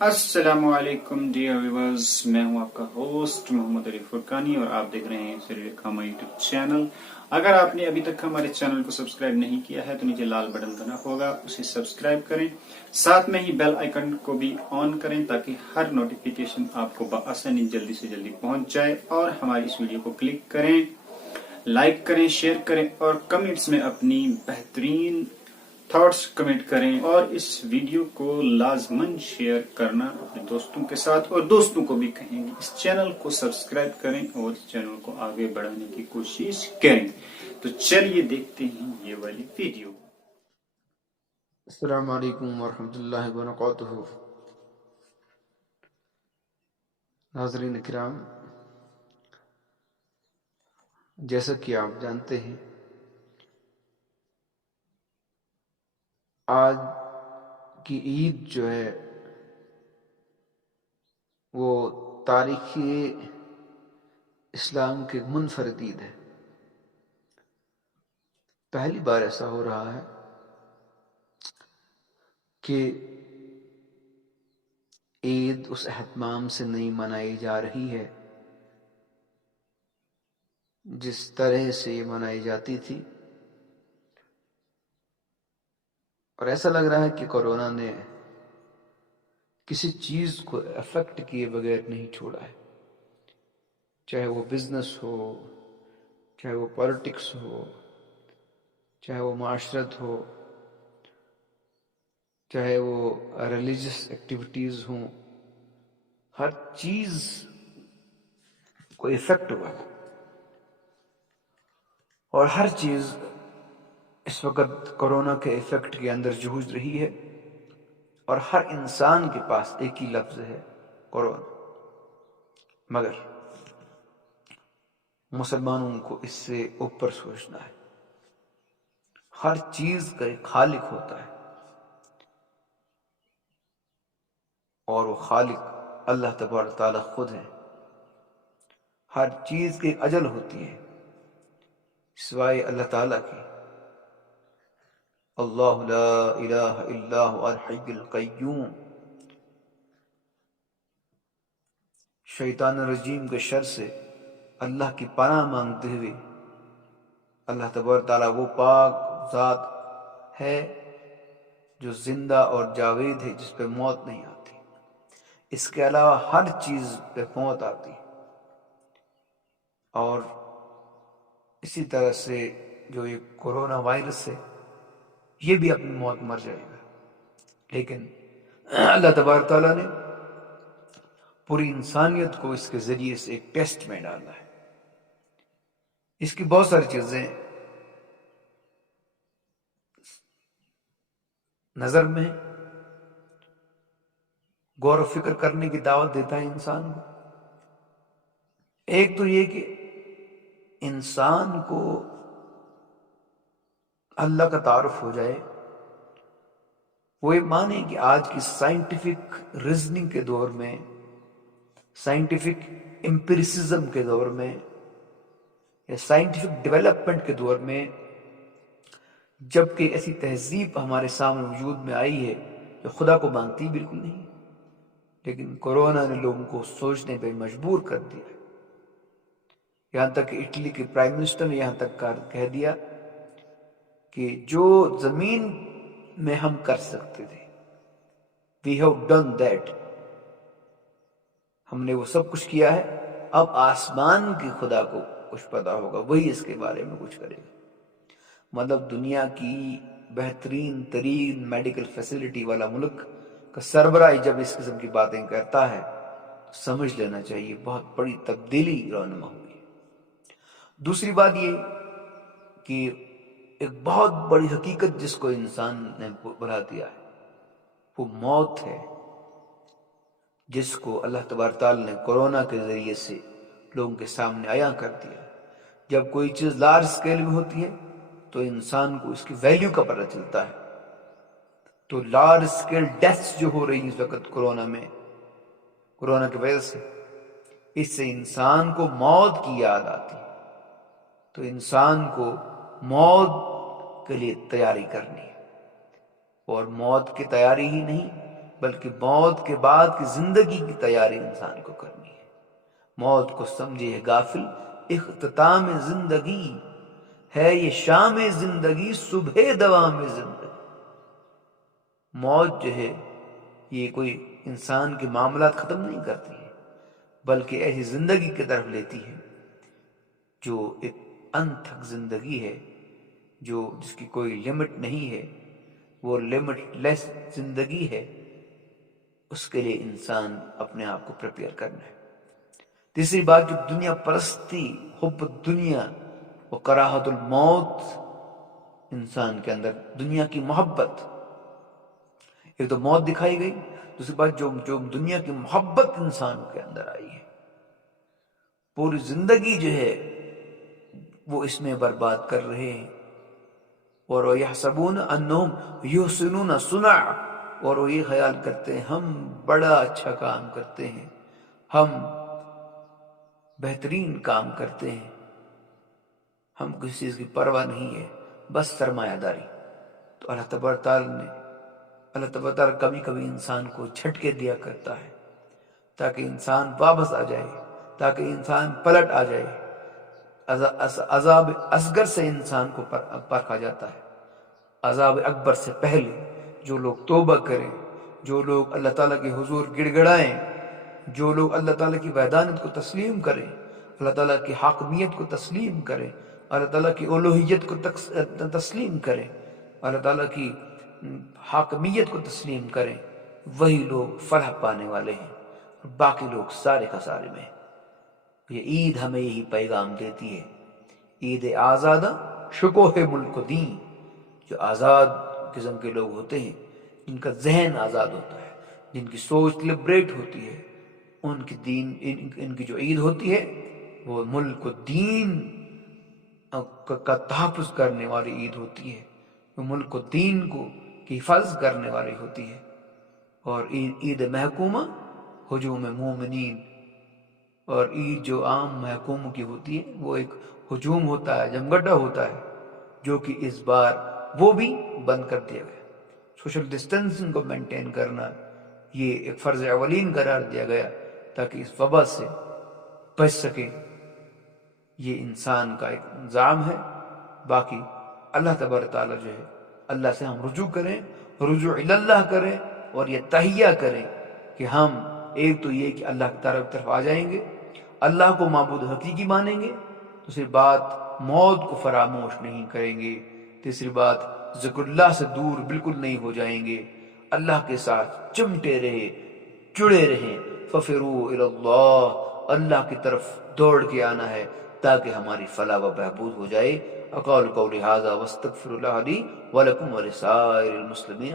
अस्सलाम वालेकुम dear viewers, मैं हूं आपका होस्ट मोहम्मद अली फुरकानी और आप देख रहे हैं सरीरकामा यूट्यूब चैनल। अगर आपने अभी तक हमारे चैनल को सब्सक्राइब नहीं किया है तो नीचे लाल बटन बना होगा, उसे सब्सक्राइब करें। साथ में ही बेल आइकन को भी ऑन करें ताकि हर नोटिफिकेशन आपको बआसानी जल्दी से जल्दी पहुंच जाए। और हमारी इस वीडियो को क्लिक करें, लाइक करें, शेयर करें और कमेंट्स में अपनी बेहतरीन थॉट्स कमेंट करें। और इस वीडियो को लाजमन शेयर करना अपने दोस्तों के साथ, और दोस्तों को भी कहेंगे इस चैनल को सब्सक्राइब करें और इस चैनल को आगे बढ़ाने की कोशिश करें। तो चलिए देखते हैं ये वाली वीडियो। अस्सलामु अलैकुम वरहमतुल्लाहि वबरकातुहू। नाज़रीन इकराम, जैसा कि आप जानते हैं, आज की ईद जो है वो तारीख़ी इस्लाम की मुनफरद ईद है। पहली बार ऐसा हो रहा है कि ईद उस एहतमाम से नहीं मनाई जा रही है जिस तरह से ये मनाई जाती थी, और ऐसा लग रहा है कि कोरोना ने किसी चीज़ को अफेक्ट किए बगैर नहीं छोड़ा है। चाहे वो बिजनेस हो, चाहे वो पॉलिटिक्स हो, चाहे वो माशरत हो, चाहे वो रिलीजियस एक्टिविटीज़ हों, हर चीज़ को इफेक्ट हुआ और हर चीज़ इस वक्त कोरोना के इफेक्ट के अंदर जूझ रही है। और हर इंसान के पास एक ही लफ्ज़ है, कोरोना। मगर मुसलमानों को इससे ऊपर सोचना है। हर चीज़ का एक खालिक होता है और वो खालिक अल्लाह तबारक ताला खुद है। हर चीज़ की एक अजल होती है सिवाय अल्लाह ताला की। अल्लाहु ला इलाहा इल्ला हुवल हय्युल क़य्यूम। शैतान रजीम के शर से अल्लाह की पनाह मांगते हुए, अल्लाह तबारक ताला वो पाक ज़ात है जो जिंदा और जावेद है, जिस पे मौत नहीं आती। इसके अलावा हर चीज़ पे मौत आती। और इसी तरह से जो ये कोरोना वायरस है, ये भी अपनी मौत मर जाएगा। लेकिन अल्लाह तबारक ताला ने पूरी इंसानियत को इसके ज़रिए से एक टेस्ट में डाला है। इसकी बहुत सारी चीज़ें नज़र में गौर फिक्र करने की दावत देता है इंसान को। एक तो ये कि इंसान को अल्लाह का तारुफ हो जाए, वो ये माने कि आज की साइंटिफिक रीजनिंग के दौर में, साइंटिफिक एम्पिरिसिज्म के दौर में, या साइंटिफिक डेवलपमेंट के दौर में, जबकि ऐसी तहजीब हमारे सामने वजूद में आई है जो खुदा को मानती बिल्कुल नहीं, लेकिन कोरोना ने लोगों को सोचने पे मजबूर कर दिया। यहाँ तक कि इटली के प्राइम मिनिस्टर ने यहाँ तक कह दिया कि जो जमीन में हम कर सकते थे, वी हैव डन दैट, हमने वो सब कुछ किया है। अब आसमान के खुदा को कुछ पता होगा, वही इसके बारे में कुछ करेगा। मतलब दुनिया की बेहतरीन तरीन मेडिकल फैसिलिटी वाला मुल्क का सरबराह जब इस किस्म की बातें करता है तो समझ लेना चाहिए बहुत बड़ी तब्दीली रौनमा हुई है। दूसरी बात ये कि एक बहुत बड़ी हकीकत जिसको इंसान ने भुला दिया है, वो मौत है, जिसको अल्लाह तबारक ताला ने कोरोना के जरिए से लोगों के सामने आया कर दिया। जब कोई चीज़ लार्ज स्केल में होती है तो इंसान को इसकी वैल्यू का पता चलता है। तो लार्ज स्केल डेथ्स जो हो रही है इस वक्त कोरोना में, कोरोना की वजह से, इससे इंसान को मौत की याद आती है। तो इंसान को मौत के लिए तैयारी करनी है, और मौत की तैयारी ही नहीं بلکہ موت کے بعد کی زندگی کی تیاری انسان کو کرنی ہے۔ موت کو سمجھے ہے غافل، اختتام زندگی ہے یہ شام زندگی، صبح دوام زندگی۔ موت جو ہے یہ کوئی انسان کے معاملات ختم نہیں کرتی ہے، بلکہ ایسی زندگی کی طرف لیتی ہے جو ایک انتھک زندگی ہے، جس کی کوئی لمٹ نہیں ہے، وہ لمٹ لیس زندگی ہے۔ اس کے لیے انسان اپنے آپ کو پریپیئر کرنا ہے۔ تیسری بات، جو دنیا پرستی، حب الدنیا و کراہت الموت انسان کے اندر، دنیا کی محبت، ایک تو موت دکھائی گئی، دوسری بات جو دنیا کی محبت انسان کے اندر آئی ہے، پوری زندگی جو ہے وہ اس میں برباد کر رہے ہیں۔ اور وَيَحْسَبُونَ أَنَّهُمْ يُحْسِنُونَ صُنْعًا، اور وہ یہ خیال کرتے ہیں ہم بڑا اچھا کام کرتے ہیں، ہم بہترین کام کرتے ہیں، ہم کسی چیز کی پرواہ نہیں ہے، بس سرمایہ داری۔ تو اللہ تبارک تعالیٰ کبھی کبھی انسان کو جھٹکے دیا کرتا ہے تاکہ انسان واپس آ جائے، تاکہ انسان پلٹ آ جائے۔ عذاب اصغر سے انسان کو پرکھا جاتا ہے، عذاب اکبر سے پہلے جو لوگ توبہ کریں، جو لوگ اللہ تعالیٰ کے حضور گڑ گڑائیں، جو لوگ اللہ تعالیٰ کی وحدانیت کو تسلیم کریں، اللہ تعالیٰ کی حاکمیت کو تسلیم کریں، اللہ تعالیٰ کی الوہیت کو تسلیم کریں، اللہ تعالیٰ کی حاکمیت کو تسلیم کریں، وہی لوگ فلاح پانے والے ہیں، اور باقی لوگ سارے خسارے میں ہیں۔ یہ عید ہمیں یہی پیغام دیتی ہے۔ عید آزادہ شکوہ ملک و دین، جو آزاد قسم کے لوگ ہوتے ہیں، جن کا ذہن آزاد ہوتا ہے، جن کی سوچ لبریٹ ہوتی ہے، ان کی جو عید ہوتی ہے وہ ملک و دین کا تحفظ کرنے والی عید ہوتی ہے، وہ ملک و دین کی حفاظت کرنے والی ہوتی ہے۔ اور عید محکومہ ہجوم مومنین، اور عید جو عام محکوموں کی ہوتی ہے وہ ایک ہجوم ہوتا ہے، جمگٹا ہوتا ہے، جو کہ اس بار وہ بھی بند کر دیا گیا۔ سوشل ڈسٹینسنگ کو مینٹین کرنا یہ ایک فرض اولین قرار دیا گیا تاکہ اس وبا سے بچ سکے۔ یہ انسان کا ایک نظام ہے۔ باقی اللہ تبارک تعالیٰ جو ہے، اللہ سے ہم رجوع کریں، رجوع اللہ کریں، اور یہ تہیہ کریں کہ ہم ایک تو یہ کہ اللہ کی طرف آ جائیں گے، اللہ کو معبود حقیقی مانیں گے، دوسری بات موت کو فراموش نہیں کریں گے، تیسری بات ذکر اللہ سے دور بالکل نہیں ہو جائیں گے، اللہ کے ساتھ چمٹے رہے، جڑے رہیں۔ فَفِرُوا إِلَى اللَّهِ، اللہ کی طرف دوڑ کے آنا ہے تاکہ ہماری فلاح و بہبود ہو جائے۔ اقول قولی ھذا واستغفر اللہ لی ولکم ولسائر المسلمین۔